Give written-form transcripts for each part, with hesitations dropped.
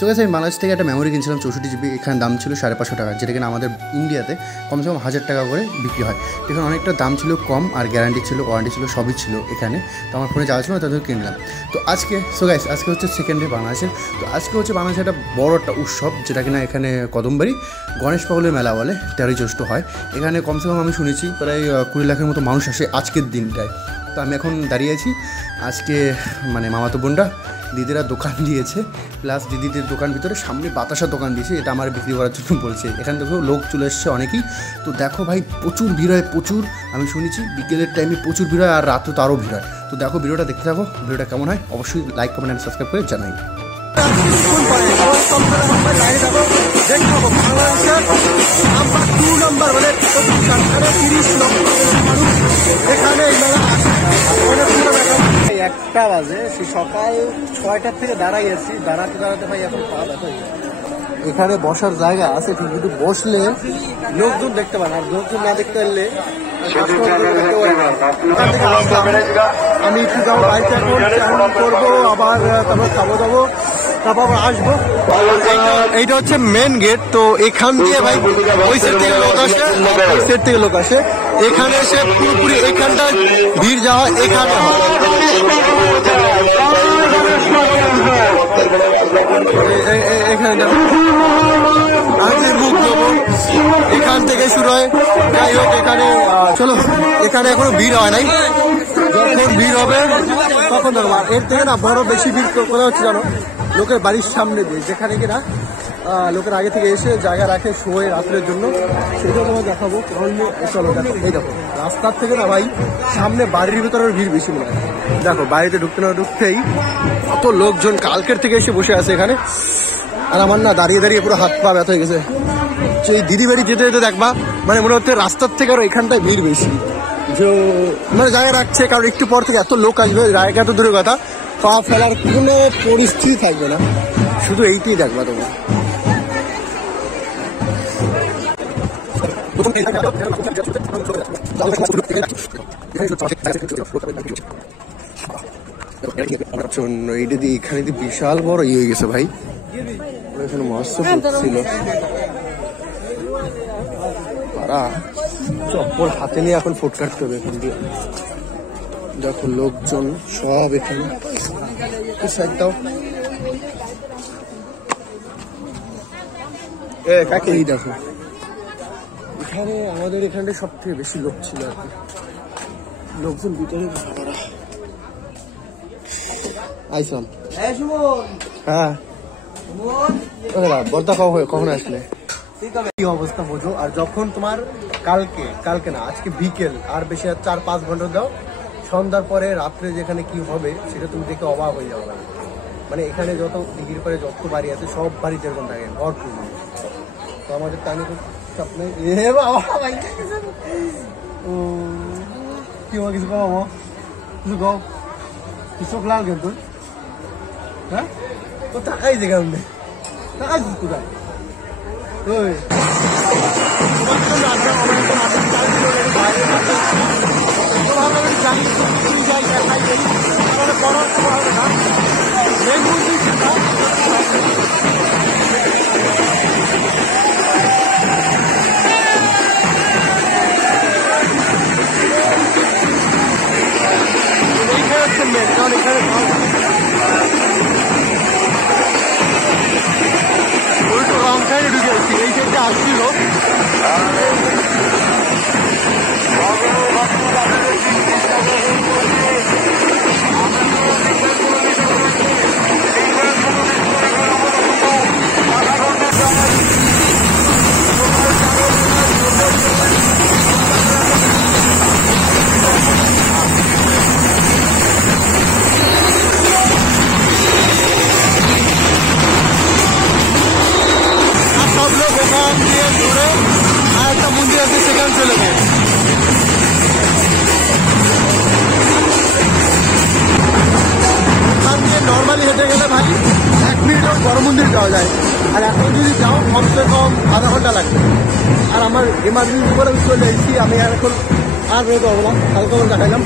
So guys আমি বাংলাদেশ থেকে একটা মেমোরি কিনছিলাম 64 জিবি, এখানে দাম ছিল 550 টাকা, যেটা কিনা আমাদের ইন্ডিয়াতে কমসে কম 1000 টাকা করে বিক্রি হয়। এখানে অনেকটা দাম ছিল কম, আর গ্যারান্টি ছিল, ওয়ারেন্টি ছিল, সবই ছিল এখানে। তো আমার ফোনে যাওয়া ছিল না, তাদের কিনলাম। তো আজকে আজকে হচ্ছে সেকেন্ড ডে বাংলাদেশের। তো আজকে হচ্ছে বাংলাদেশের একটা বড় একটা উৎসব, যেটা কিনা এখানে কদমবাড়ি গণেশ পাগলের মেলা বলে, 13ই জ্যৈষ্ঠ হয়। এখানে কমসে কম আমি শুনেছি প্রায় 20 লাখের মতো মানুষ আসে আজকের দিনটায়। তো আমি এখন দাঁড়িয়ে আছি। আজকে মানে মামাতো বোনরা দিদিরা দোকান দিয়েছে, প্লাস দিদিদের দোকান ভিতরে সামনে বাতাসা দোকান দিয়েছে, এটা আমার বিক্রি করার জন্য বলছে। এখান থেকেও লোক চলে এসছে অনেকেই। তো দেখো ভাই, প্রচুর ভিড় হয়, প্রচুর। আমি শুনেছি বিকেলের টাইমে প্রচুর ভিড় হয়, আর রাতে তো আরও ভিড় হয়। তো দেখো, ভিডিওটা দেখতে থাকো। ভিডিওটা কেমন হয় অবশ্যই লাইক, কমেন্ট অ্যান্ড সাবস্ক্রাইব করে জানাই। একটা বাজে, সে সকাল 6টার থেকে দাঁড়াই আছি, দাঁড়াতে দাঁড়াতে ভাই এখন পা ব্যথা হয়ে গেছে। এখানে বসার জায়গা আছে ঠিক, কিন্তু বসলে লোকজন দেখতে পান, আর লোকজন না দেখতে পারলে আমি একটু যাবো বাইকে, এখন করবো, আবার তারপর খাবো দাবো, তারপর আসবো। এইটা হচ্ছে মেন গেট। তো এখান দিয়ে ভাই ওই সাইড থেকে লোক আসে, ওই সাইড থেকে লোক আসে। এখানে এসে পুরোপুরি এখানটা ভিড় যাওয়া, এখানে এখান থেকে শুরু হয়। যাই হোক, এখানে চলো, এখানে এখনো ভিড় হয় নাই, যখন ভিড় হবে তখন ধরো। আর এর থেকে না বড় বেশি ভিড় কোথায় হচ্ছে জানো, লোকের বাড়ির সামনে দিয়ে, যেখানে কিনা লোকের আগে থেকে এসে জায়গা রাখে শোয়ে রাত্রের জন্য, সেটা তোমার দেখাবো। চলো দেখো, এই দেখো রাস্তার থেকে না ভাই সামনে বাড়ির ভিতরে ভিড় বেশি মনে হয়। দেখো বাড়িতে ঢুকতে না ঢুকতেই কত লোকজন কালকের থেকে এসে বসে আছে এখানে। আর আমার না দাঁড়িয়ে দাঁড়িয়ে পুরো হাত পা ব্যথা হয়ে গেছে। এই দিদি বাড়ি যেতে যেতে দেখবা মানে মনে হচ্ছে রাস্তার থেকে আরো এখানটায় ভিড় বেশি, যে মানে জায়গা রাখছে, কারণ একটু পর থেকে এত লোক আসবে, জায়গা তো দূরের কথা, পা ফেলার কোনো পরিস্থিতি থাকবে না। শুধু এইটাই দেখবা তোমরা। এইটা দিয়ে এখানে বিশাল বড় ইয়ে হয়ে গেছে ভাই, এখানে মস্ত ছিল। চপ্পল হাতে নিয়ে এখন ফুট কাটতে হবে এখান দিয়ে। দেখো লোকজন সব এখানে। সাইড দাও, কাকে এই দেখো, এখানে আমাদের এখানে সব থেকে বেশি লোক ছিল আর কি। লোকজন ভিতরে আইসাম। হ্যাঁ বর্দা কখন আসলে কি অবস্থা বোঝো। আর যখন তোমার কালকে না আজকে বিকেল, আর বেশি 4-5 ঘন্টা দাও, সন্ধ্যার পরে রাত্রে যেখানে কি হবে সেটা তুমি দেখে অবাক হয়ে যাবে। মানে এখানে যত ডিগ্রির পরে যত বাড়ি আছে সব বাড়ি যেরকম থাকে ভরপুর। তো আমাদের টানে তো স্বপ্নে কি কিছু কম কিছু কম চোখ লাল কিন্তু। হ্যাঁ তো টাকাই যে কেমন টাকা কোথায় ওই আসছিল নর্মালি হেঁটে গেলে ভাই 1 মিনিটও বড় মন্দির যাওয়া যায়, আর এখন যদি যাও কমসে কম আধা ঘন্টা লাগবে। আর আমার এমার্জেন্সি করে আমি চলে এসেছি, আমি এখন আর বেরোতে পারবো না, হালকা করে দেখাইলাম।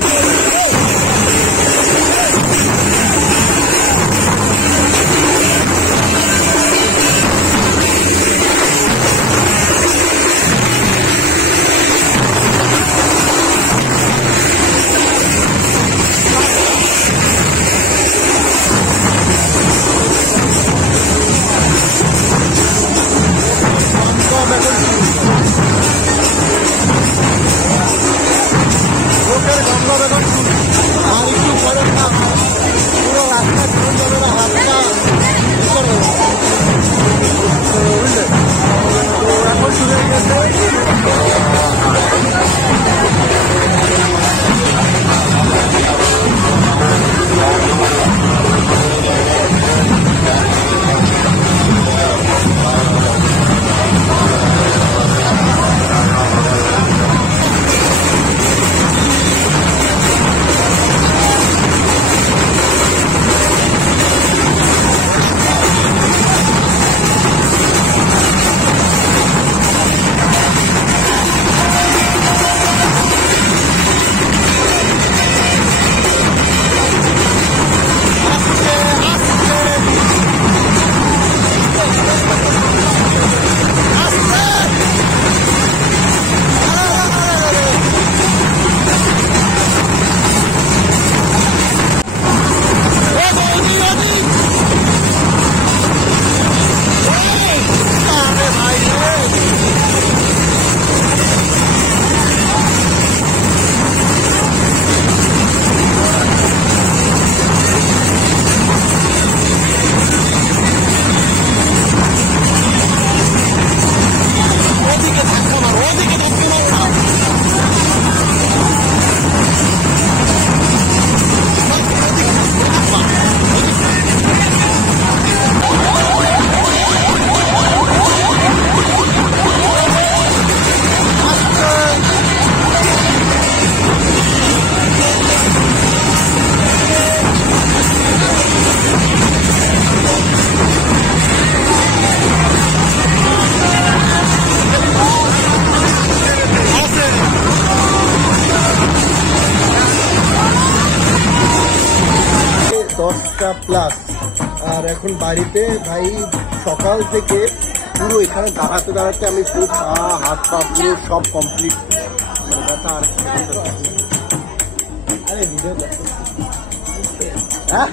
প্লাস। আর এখন বাড়িতে ভাই সকাল থেকে পুরো এখানে দাঁড়াতে দাঁড়াতে আমি পুরো পা হাত পা পুরো সব কমপ্লিট ব্যথা। আর আরে ভিডিও হ্যাঁ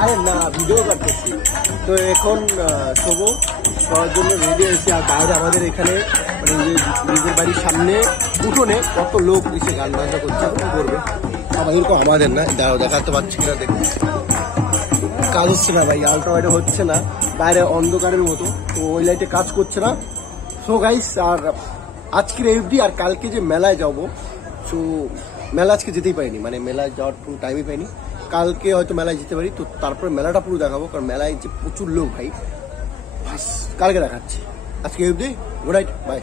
আরে না ভিডিও করতেছি তো এখন শোবো, শোয়ার জন্য রেডি হয়েছি। আর বাইরে আমাদের এখানে মানে নিজের বাড়ির সামনে উঠোনে কত লোক এসে গান বাজনা করছে, কি করবে আবার এরকম আমাদের না দেখাতে পারছি না, দেখুন কাজ হচ্ছে না ভাই, আলট্রাওয়াইডে হচ্ছে না, বাইরে অন্ধকারের মতো, তো ওই লাইটে কাজ করছে না। সো গাইস, আর আজকের এফডি আর কালকে যে মেলায় যাবো, সো মেলা আজকে যেতেই পারিনি, মানে মেলায় যাওয়ার কোনো টাইমই পাইনি। কালকে হয়তো মেলায় যেতে পারি, তো তারপরে মেলাটা পুরো দেখাবো, কারণ মেলায় যে প্রচুর লোক ভাই, কালকে দেখাচ্ছি। আজকে এফডি, গুড নাইট, বাই।